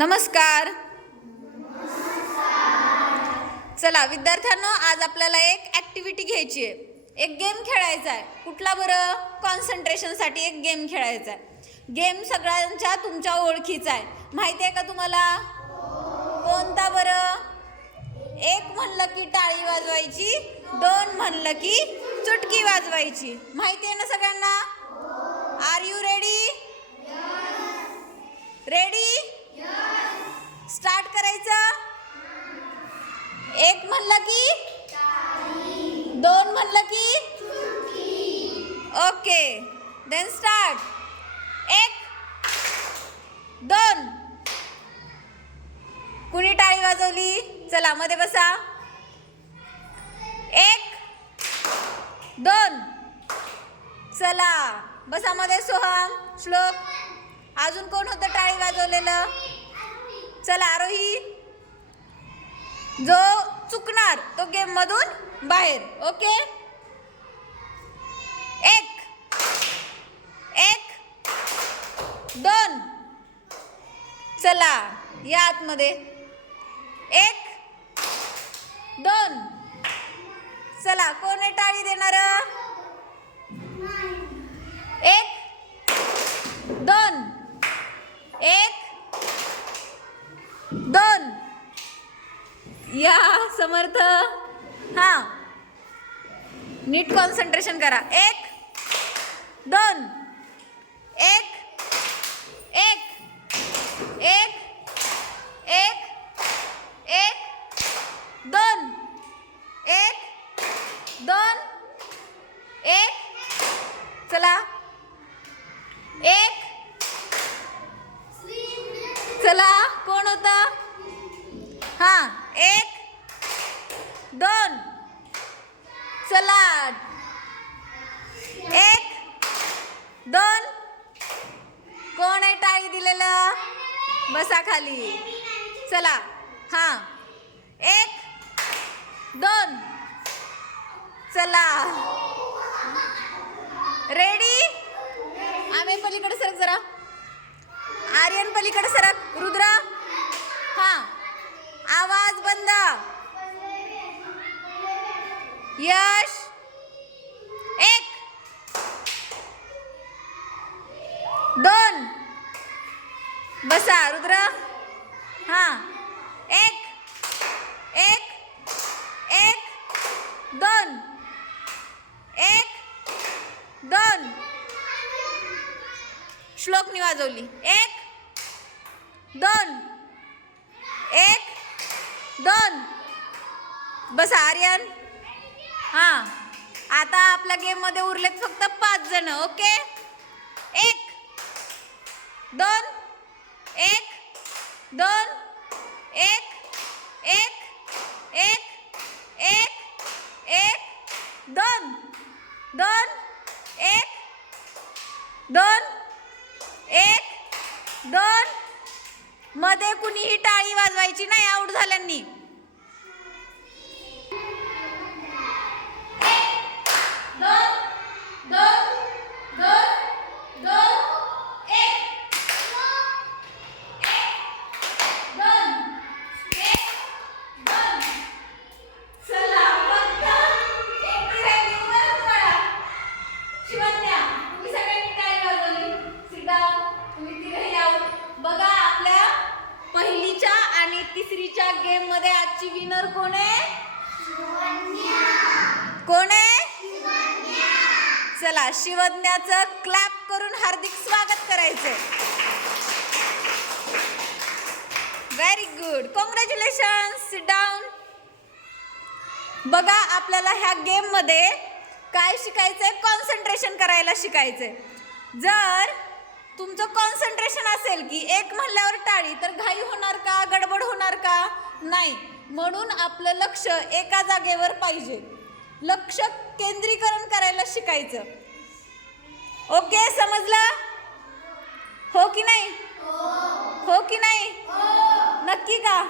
नमस्कार. चला विद्यार्थ्यांनो आज आपल्याला एक ॲक्टिव्हिटी घ्यायची आहे. एक गेम खेळायचा आहे. कुठला बरं? कॉन्सन्ट्रेशनसाठी एक गेम खेळायचा आहे. गेम सगळ्यांच्या तुमच्या ओळखीचा आहे. माहिती आहे का तुम्हाला? कोणता बरं? एक म्हणलं की टाळी वाजवायची दोन म्हणलं की चुटकी वाजवायची. माहिती आहे ना सगळ्यांना? Are you ready ready then start एक दोन. कुणी टाळी वाजवली? चला मध्ये बसा. एक दोन. चला बसा मध्ये सोहम श्लोक. अजून कोण होतं टाळी वाजवलेलं? चला आरोही. जो चुकणार तो गेम मधून बाहेर. ओके? दोन. चला या आतमध्ये. एक. दोन. चला कोण आहे टाळी देणार? एक. दोन. एक. दोन. या समर्थ. हा. नीट कॉन्सन्ट्रेशन करा. एक. दोन. एक. एक एक एक एक दोन एक दोन एक चला. एक चला. कोण होता? हा एक दोन चला. एक दोन कोण आहे टाळी दिलेलं? बसा खाली. चला. हा. एक दोन. चला. रेडी आम्ही पलीकडे सरक जरा. आर्यन पलीकडे सरक. रुद्र? हा. आवाज बंद. यश एक दोन. बसा रुद्र. हां. एक. एक. एक. दोन. एक. दोन. श्लोकनी वाजवली. एक. दोन. एक. दोन. बसा आर्यन. हां. आता आपल्या गेममध्ये उरलेत फक्त पाच जण ओके एक. दोन एक दोन एक एक एक एक एक दोन दोन एक दोन एक दोन मध्ये कुणीही टाळी वाजवायची नाही आऊट झाल्यांनी दोन दोन दोन दोन एक दोन एक दोन चला फक्त एकटी राहिली बरंच वेळा शिवन्या तुम्ही सगळ्यांनी टाळी वाजवली सिट डाऊन तुम्ही तिघही आऊट बघा आपल्या पहिलीच्या आणि तिसरीच्या गेममध्ये आजची विनर कोण आहे? कोण आहे? चला शिवज्ञाचं क्लॅप करून हार्दिक स्वागत करायचंय. Very good congratulation sit down बघा आपल्याला ह्या गेममध्ये काय शिकायचंय? कॉन्सन्ट्रेशन करायला शिकायचंय. जर तुमचं कॉन्सन्ट्रेशन असेल की एक म्हणल्यावर टाळी तर घाई होणार का गडबड होणार का? नाही. म्हणून आपलं लक्ष एका जागेवर पाहिजे. लक्ष केंद्रीकरण करायला शिकायचं. ओके समजलं? हो की नाही? हो की नाही? नक्की का?